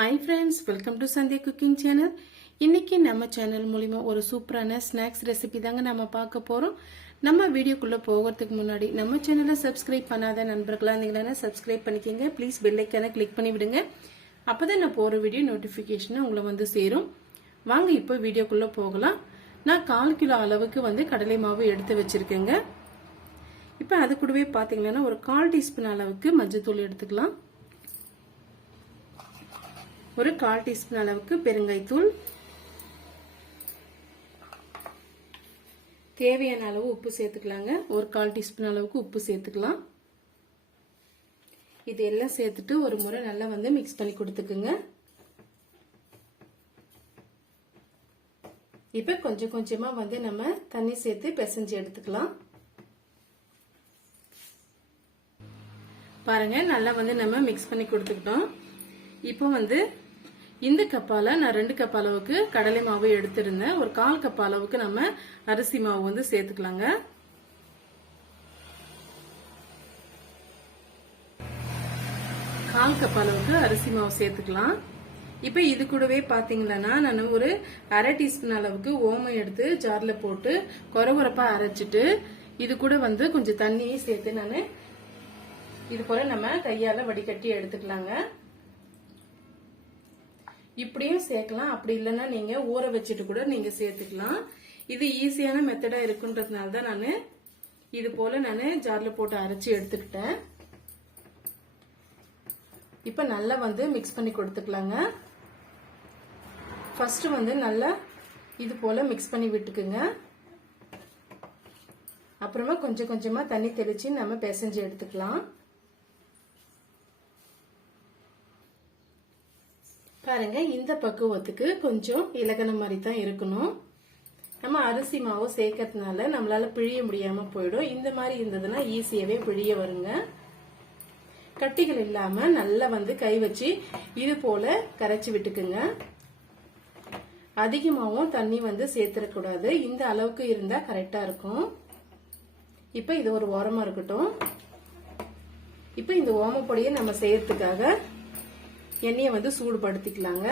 Hi friends, welcome to Sandhya Cooking Channel. இன்னைக்கு நம்ம channel மூலமா ஒரு சூப்பரான ஸ்நாக்ஸ் ரெசிபி தாங்க நாம பார்க்க போறோம். நம்ம வீடியோக்குள்ள போகிறதுக்கு முன்னாடி நம்ம சேனலை சப்ஸ்கிரைப் பண்ணாத நண்பர்களா இருந்தீங்கன்னா சப்ஸ்கிரைப் பண்ணிக்கங்க. ப்ளீஸ் பெல் ஐகானை கிளிக் பண்ணி விடுங்க. அப்பதான் நான் போற வீடியோ நோட்டிபிகேஷன் உங்களை வந்து சேரும். வாங்க இப்போ வீடியோக்குள்ள போகலாம். நான் 1/4 கிலோ அளவுக்கு கடலை மாவு எடுத்து வச்சிருக்கேங்க. இப்போ அது கூடவே பாத்தீங்கன்னா ஒரு 1/4 டீஸ்பூன் அளவுக்கு மஞ்சள்தூள் எடுத்துக்கலாம். ஒரு 1/4 டீஸ்பூன் அளவுக்கு பெருங்காயத்தூள், தேவையான அளவு உப்பு சேர்த்துக்கலாங்க. ஒரு 1/4 டீஸ்பூன் அளவுக்கு உப்பு சேர்த்துக்கலாம். இது எல்லாம் சேர்த்துட்டு ஒரு முறை நல்லா மிக்ஸ் பண்ணி கொடுத்துக்குங்க. இப்ப கொஞ்சம் கொஞ்சமா நம்ம தண்ணி சேர்த்து பிசைஞ்சு எடுத்துக்கலாம். பாருங்க நல்லா நம்ம மிக்ஸ் பண்ணி கொடுத்துக்கிட்டோம். இப்போ இந்த கப்பால நான் 2 கப் அளவுக்கு கடலை மாவு எடுத்திருந்தேன். ஒரு 1/4 கப் அளவுக்கு நம்ம அரிசி மாவு சேர்த்துக்கலாங்க. கால் கப் அளவுக்கு அரிசி மாவு சேர்த்துக்கலாம். இப்ப இது கூடவே பாத்தீங்கன்னா நான் ஒரு 1/2 டீஸ்பூன் அளவுக்கு ஓமம் எடுத்து ஜார்ல போட்டு கொரகொரப்பா அரைச்சிட்டு இது கூட கொஞ்சம் தண்ணியும் சேர்த்து நான் இது போல நம்ம கையால வடிகட்டி எடுத்துக்கலாங்க. இப்படியும் சேர்க்கலாம், அப்படி இல்லைன்னா நீங்க ஊற வச்சுட்டு கூட நீங்க சேர்த்துக்கலாம். இது ஈஸியான மெத்தடா இருக்குன்றதுனால தான் நான் இது போல ஜார்ல போட்டு அரைச்சி எடுத்துக்கிட்டேன். இப்ப நல்லா மிக்ஸ் பண்ணி கொடுத்துக்கலாங்க. ஃபர்ஸ்ட் நல்லா இது போல மிக்ஸ் பண்ணி விட்டுக்குங்க. அப்புறமா கொஞ்சம் கொஞ்சமா தண்ணி தெளிச்சு நம்ம பிசைஞ்சு எடுத்துக்கலாம். பாருங்க இந்த பக்குவத்துக்கு கொஞ்சம் இலகன மாதிரி தான் இருக்கணும். நம்ம அரிசி மாவு சேர்க்கறதுனால நம்மளால பிழிய முடியாம போயிடும். இந்த மாதிரி இருந்ததுன்னா ஈஸியாவே பிழிய வருங்க. கட்டிகள் இல்லாம நல்லா கை வச்சு இது போல கரைச்சி விட்டுக்குங்க. அதிகமாவும் தண்ணி சேர்த்துடக்கூடாது. இந்த அளவுக்கு இருந்தா கரெக்டா இருக்கும். இப்ப இது ஒரு ஓரமா இருக்கட்டும். இப்ப இந்த ஓமப்பொடியை நம்ம செய்யறதுக்காக எண்ணெயை சூடுபடுத்திக்கலாங்க.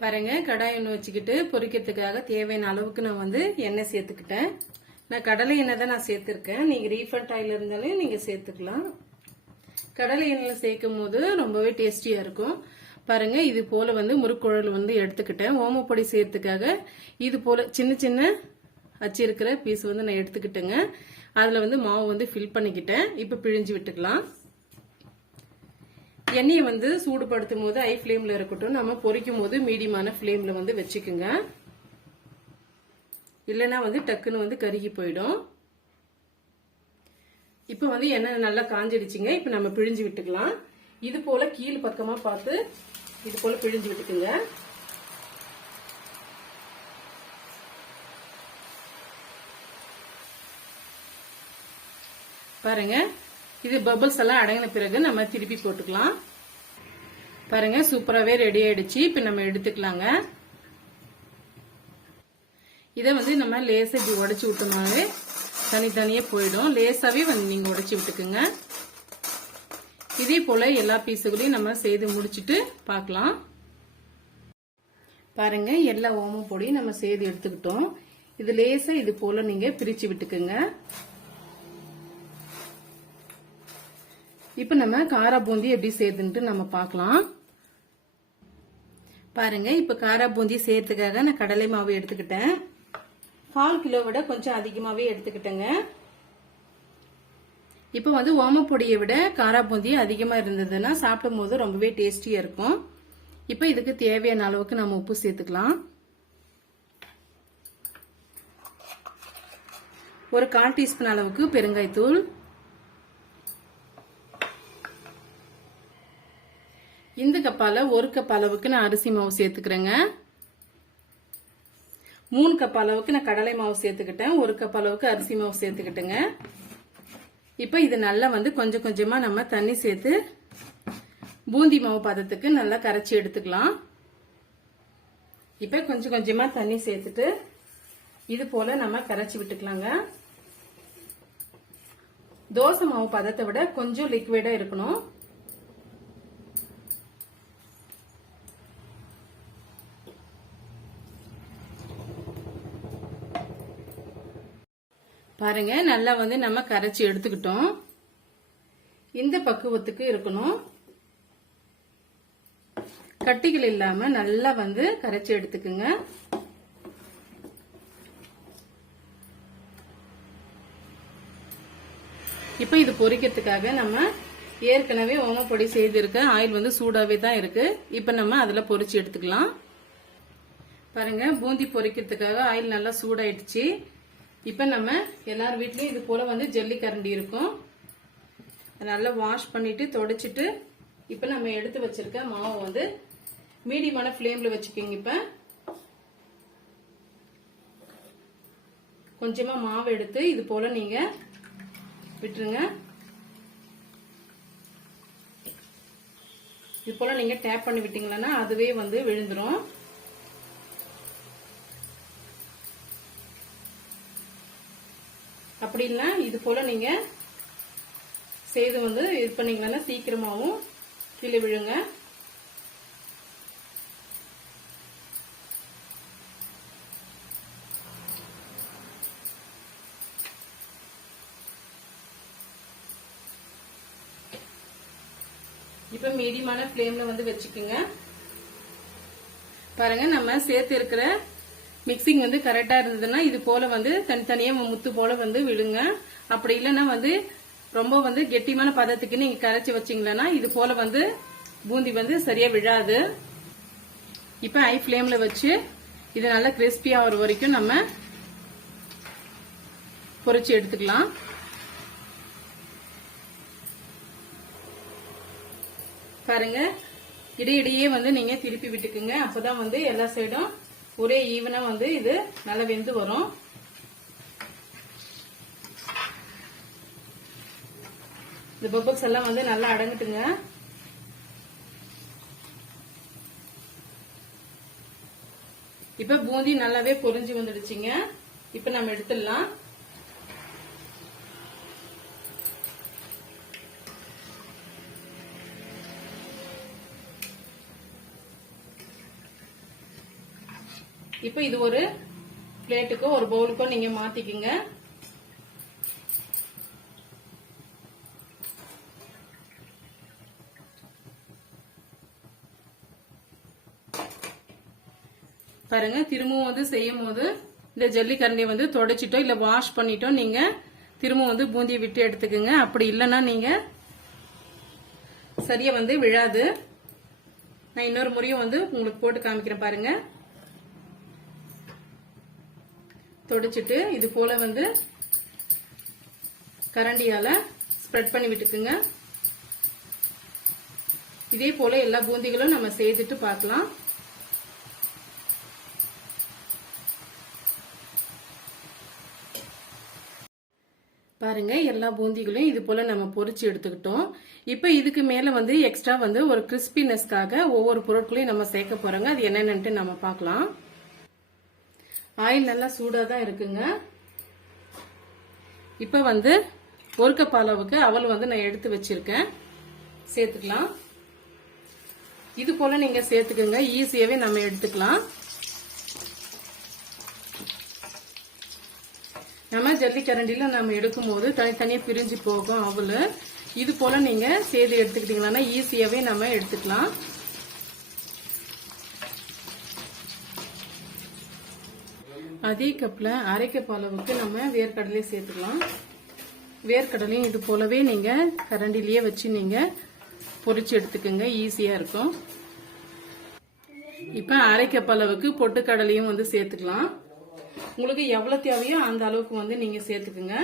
பாருங்க கடாய் ஒன்று வச்சுக்கிட்டு பொரிக்கிறதுக்காக தேவையான அளவுக்கு நான் எண்ணெய் சேர்த்துக்கிட்டேன். நான் கடலை எண்ணெய் தான் நான் சேர்த்திருக்கேன். நீங்க ரீஃபண்ட் ஆயில் இருந்தாலும் நீங்க சேர்த்துக்கலாம். கடலை எண்ணெயில சேர்க்கும் போது ரொம்பவே டேஸ்டியா இருக்கும். பாருங்க இது போல முறுக்குழல் எடுத்துக்கிட்டேன். ஓமப்பொடி சேர்த்துக்காக இது போல சின்ன சின்ன அச்சு இருக்கிற பீஸ் நான் எடுத்துக்கிட்டேங்க. அதுல மாவு ஃபில் பண்ணிக்கிட்டேன். இப்ப பிழிஞ்சு விட்டுக்கலாம். எண்ணெயை சூடுபடுத்தும் போது ஹை ஃபிளேம்ல இருக்கட்டும். நம்ம பொரிக்கும் போது மீடியமான ஃபிளேம்ல வச்சுக்குங்க. இல்லைன்னா டக்குன்னு கருகி போயிடும். இப்ப எண்ணெய் நல்லா காஞ்சிடுச்சுங்க. இப்ப நம்ம பிழிஞ்சு விட்டுக்கலாம். இது போல கீழ் பக்கமா பார்த்து இது போல பிழிஞ்சு விட்டுக்குங்க. பாருங்க இது பபிள்ஸ் எல்லாம் அடங்கின பிறகு நம்ம திருப்பி போட்டுக்கலாம். பாருங்க சூப்பராகவே ரெடி ஆயிடுச்சு. இப்ப நம்ம எடுத்துக்கலாங்க. இதை நம்ம லேசா இப்படி உடைச்சு விட்டோம்னாலே தனித்தனியே போயிடும். லேசாவே நீங்க உடைச்சு விட்டுக்குங்க. இதே போல எல்லா பீஸுகளையும் நம்ம செய்து முடிச்சுட்டு பார்க்கலாம். பாருங்க எல்லா ஓமம் பொடி நம்ம செய்து எடுத்துக்கிட்டோம். இது லேசா இது போல நீங்க பிரிச்சு விட்டுக்குங்க. இப்ப நம்ம காரா பூந்தி எப்படி செய்யுதுன்ட்டு நம்ம பார்க்கலாம். பாருங்க இப்ப காரா பூந்தி செய்யறதுக்காக நான் கடலை மாவு எடுத்துக்கிட்டேன். 1/4 கிலோ விட கொஞ்சம் அதிகமாவே எடுத்துக்கிட்டேங்க. இப்ப ஓமப்பொடியை விட காரா பூந்தி அதிகமா இருந்ததுன்னா சாப்பிடும் போது ரொம்பவே டேஸ்டியா இருக்கும். இப்ப இதுக்கு தேவையான அளவுக்கு நம்ம உப்பு சேர்த்துக்கலாம். ஒரு 1/4 டீஸ்பூன் அளவுக்கு பெருங்காயத்தூள், இந்த கப்பால 1 கப் அளவுக்கு நான் அரிசி மாவு சேர்த்துக்கிறேங்க. 3 கப் அளவுக்கு நான் கடலை மாவு சேர்த்துக்கிட்டேன். 1 கப் அளவுக்கு அரிசி மாவு சேர்த்துக்கிட்டேங்க. இப்ப இது நல்லா கொஞ்சம் கொஞ்சமா நம்ம தண்ணி சேர்த்து பூந்தி மாவு பதத்துக்கு நல்லா கரைச்சி எடுத்துக்கலாம். இப்ப கொஞ்சம் கொஞ்சமா தண்ணி சேர்த்துட்டு இது போல நம்ம கரைச்சி விட்டுக்கலாங்க. தோசை மாவு பதத்தை விட கொஞ்சம் லிக்விடா இருக்கணும். பாருங்க நல்லா வந்து நம்ம கரைச்சி எடுத்துக்கிட்டோம். இந்த பக்குவத்துக்கு இருக்கணும். கட்டிகள் இல்லாம நல்லா வந்து கரைச்சி எடுத்துக்குங்க. இப்ப இது பொரிக்கிறதுக்காக நம்ம ஏற்கனவே ஓமப்பொடி செய்திருக்க ஆயில் வந்து சூடாவே தான் இருக்கு. இப்ப நம்ம அதுல பொரிச்சு எடுத்துக்கலாம். பாருங்க பூந்தி பொரிக்கிறதுக்காக ஆயில் நல்லா சூடாயிடுச்சு. இப்ப நம்ம எல்லார் வீட்லயும் இது போல வந்து ஜல்லி கரண்டி இருக்கும். நல்லா வாஷ் பண்ணிட்டு தொடச்சிட்டு இப்ப நம்ம எடுத்து வச்சிருக்க மாவு வந்து மீடியமான ஃப்ளேம்ல வச்சுக்கோங்க. இப்ப கொஞ்சமா மாவு எடுத்து இது போல நீங்க விட்டுருங்க. இது போல நீங்க டேப் பண்ணி விட்டீங்கன்னா அதுவே வந்து விழுந்துரும். அப்படி இல்ல இது போல நீங்க செய்து வந்து இது பண்ணீங்கன்னா சீக்கிரமாவும் கீழே விழுங்க. இப்ப மீடியமான ஃப்ளேம்ல வந்து வச்சுக்கோங்க. பாருங்க நம்ம சேர்த்து இருக்கிற மிக்சிங் வந்து கரெக்டா இருந்ததுன்னா இது போல வந்து தனித்தனியா முத்து போல வந்து விழுங்க. அப்படி இல்லைன்னா வந்து ரொம்ப வந்து கெட்டியான பதத்துக்கு நீங்க கரைச்சி வச்சீங்கன்னா இது போல வந்து பூந்தி வந்து சரியா விழாது. இப்ப ஹை ஃப்ளேம்ல வச்சு இது நல்லா கிறிஸ்பியா வர வரைக்கும் நம்ம பொரிச்சு எடுத்துக்கலாம். பாருங்க இடையிடையே வந்து நீங்க திருப்பி விட்டுக்குங்க. அப்பதான் வந்து எல்லா சைடும் ஒரே ஈவனா வந்து இது நல்லா வெந்து வரும். இந்த பபிள்ஸ் எல்லாம் வந்து நல்லா அடங்கட்டுங்க. இப்ப பூந்தி நல்லாவே பொரிஞ்சு வந்துடுச்சுங்க. இப்ப நம்ம எடுத்துடலாம். இப்ப இது ஒரு பிளேட்டுக்கோ ஒரு பவுலுக்கோ நீங்க மாத்திக்குங்க. பாருங்க திரும்பவும் வந்து செய்யும் போது இந்த ஜல்லி கரண்டியை வந்து தொடச்சிட்டோ இல்ல வாஷ் பண்ணிட்டோ நீங்க திரும்ப வந்து பூந்தியை விட்டு எடுத்துக்குங்க. அப்படி இல்லைன்னா நீங்க சரியா வந்து விழாது. நான் இன்னொரு முறையும் வந்து உங்களுக்கு போட்டு காமிக்கிறேன். பாருங்க தொடச்சிட்டு இது போல வந்து கரண்டியால ஸ்ப்ரெட் பண்ணி விட்டுக்குங்க. இதே போல எல்லா பூந்திகளும் நம்ம செய்துட்டு பார்க்கலாம். பாருங்க எல்லா பூந்திகளையும் இது போல நம்ம பொரிச்சு எடுத்துக்கிட்டோம். இப்ப இதுக்கு மேல வந்து எக்ஸ்ட்ரா வந்து ஒரு கிறிஸ்பினஸ்க்காக ஒவ்வொரு பொருட்களையும் நம்ம சேர்க்க போறோங்க. அது என்னன்னு நம்ம பார்க்கலாம். ஆயில் நல்லா சூடா தான் இருக்குங்க. இப்ப வந்து ஒரு கப் அளவுக்கு அவல் வந்து நான் எடுத்து வச்சிருக்கேன். சேர்த்துக்கலாம். இது போல நீங்க சேர்த்துக்கோங்க. ஈஸியாவே நம்ம எடுத்துக்கலாம். நம்ம ஜல்லி கரண்டில நம்ம எடுக்கும் போது தனித்தனியா பிரிஞ்சு போகும் அவல். இது போல நீங்க சேர்த்து எடுத்துக்கிட்டீங்கன்னா ஈஸியாவே நம்ம எடுத்துக்கலாம். அதே கப்ல அரை கப் அளவுக்கு நம்ம வேர்க்கடலை சேர்த்துக்கலாம். வேர்க்கடலையும் இது போலவே நீங்க கரண்டிலேயே வச்சு நீங்க பொரிச்சு எடுத்துக்கோங்க. ஈஸியா இருக்கும். இப்ப அரை கப் அளவுக்கு பொட்டுக்கடலையும் வந்து சேர்த்துக்கலாம். உங்களுக்கு எவ்வளவு தேவையோ அந்த அளவுக்கு வந்து நீங்க சேர்த்துக்குங்க.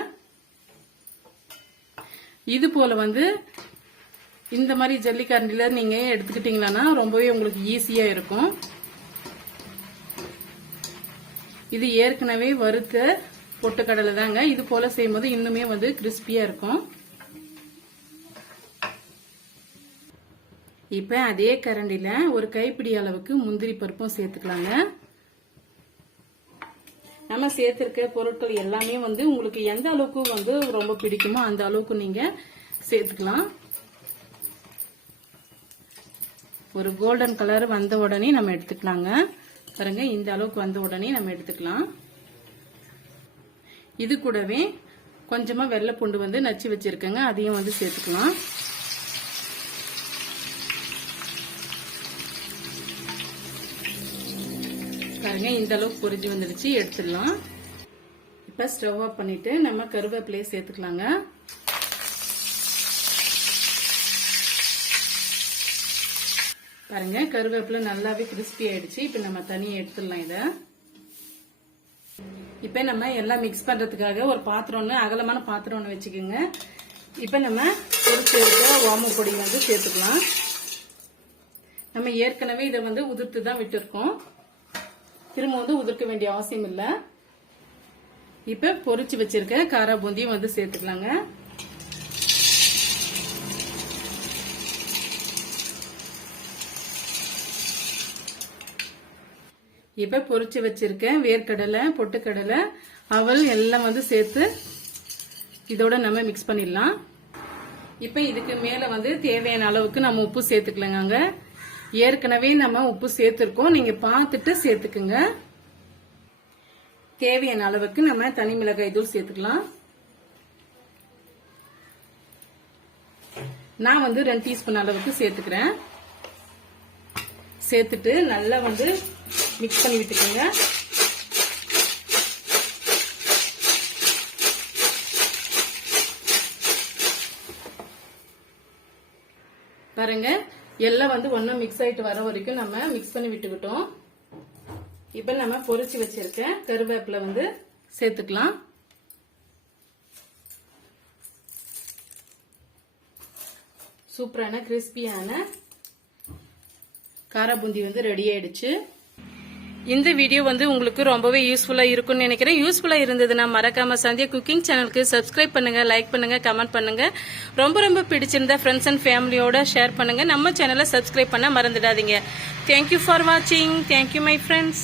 இது போல வந்து இந்த மாதிரி ஜல்லிக்கரண்டில நீங்க எடுத்துக்கிட்டீங்கன்னா ரொம்பவே உங்களுக்கு ஈஸியா இருக்கும். இது ஏற்கனவே வறுத்த பொட்டுக்கடலை தாங்க. இது போல செய்யும்போது இன்னுமே வந்து கிறிஸ்பியா இருக்கும். இப்ப அதே கரண்டில ஒரு கைப்பிடி அளவுக்கு முந்திரி பருப்பும் சேர்த்துக்கலாங்க. நம்ம சேர்த்திருக்க பொருட்கள் எல்லாமே வந்து உங்களுக்கு எந்த அளவுக்கு வந்து ரொம்ப பிடிக்குமோ அந்த அளவுக்கு நீங்க சேர்த்துக்கலாம். ஒரு கோல்டன் கலர் வந்த உடனே நம்ம எடுத்துக்கலாங்க. பாருங்க இந்த அளவுக்கு வந்த உடனே நம்ம எடுத்துக்கலாம். இது கூடவே கொஞ்சமா வெள்ளை பூண்டு வந்து நச்சு வச்சிருக்கேங்க, அதையும் வந்து சேர்த்துக்கலாம். பாருங்க இந்த அளவுக்கு பொரிஞ்சு வந்துடுச்சு, எடுத்துடலாம். இப்ப ஸ்டவ் ஆஃப் பண்ணிட்டு நம்ம கருவேப்பிலையை சேர்த்துக்கலாங்க. பாருங்க கருவேப்பிலை நல்லாவே கிறிஸ்பி ஆயிடுச்சு. இப்ப நம்ம தனியா எடுத்துடலாம். இத இப்ப நம்ம எல்லாம் மிக்ஸ் பண்றதுக்காக ஒரு பாத்திரம் ஒன்று, அகலமான பாத்திரம் ஒன்று வச்சுக்கோங்க. இப்ப நம்ம பொரிச்சு எடுத்த ஓம பொடி வந்து சேர்த்துக்கலாம். நம்ம ஏற்கனவே இதை வந்து உதிர்த்து தான் விட்டுருக்கோம், திரும்ப வந்து உதிர்க்க வேண்டிய அவசியம் இல்லை. இப்ப பொரிச்சு வச்சிருக்க காரா பூந்தியும் வந்து சேர்த்துக்கலாங்க. இப்ப பொரிச்சு வச்சிருக்க வேர்க்கடலை, பொட்டுக்கடலை, அவல் எல்லாம் வந்து சேர்த்து இதோட நம்ம மிக்ஸ் பண்ணிடலாம். இப்ப இதுக்கு மேல வந்து தேவையான அளவுக்கு நம்ம உப்பு சேர்த்துக்கலாங்க. ஏற்கனவே நம்ம உப்பு சேர்த்திருக்கோம், நீங்க பார்த்துட்டு சேர்த்துக்குங்க. தேவையான அளவுக்கு நம்ம தனி மிளகாய் தூள் சேர்த்துக்கலாம். நான் வந்து 2 டீஸ்பூன் அளவுக்கு சேர்த்துக்கிறேன். சேர்த்துட்டு நல்லா வந்து மிக்ஸ் பண்ணி விட்டுக்கோங்க. பாருங்க எல்லாம் வந்து ஒண்ணா மிக்ஸ் ஆயிட்டு வர வரைக்கும் நம்ம மிக்ஸ் பண்ணி விட்டுக்கிட்டோம். இப்ப நம்ம பொரிச்சு வச்சிருக்க கருவேப்பிலை வந்து சேர்த்துக்கலாம். சூப்பரான கிறிஸ்பியான காரா பூந்தி வந்து ரெடி ஆயிடுச்சு. இந்த வீடியோ வந்து உங்களுக்கு ரொம்பவே யூஸ்ஃபுல்லா இருக்கும்னு நினைக்கிறேன். யூஸ்ஃபுல்லா இருந்ததுன்னா மறக்காம சந்தியா குக்கிங் சேனலுக்கு சப்ஸ்கிரைப் பண்ணுங்க, லைக் பண்ணுங்க, கமெண்ட் பண்ணுங்க. ரொம்ப பிடிச்சிருந்தா ஃப்ரெண்ட்ஸ் அண்ட் ஃபேமிலியோட ஷேர் பண்ணுங்க. நம்ம சேனலை சப்ஸ்கிரைப் பண்ண மறந்துடாதீங்க. தேங்க்யூ ஃபார் வாட்சிங். Thank you my friends.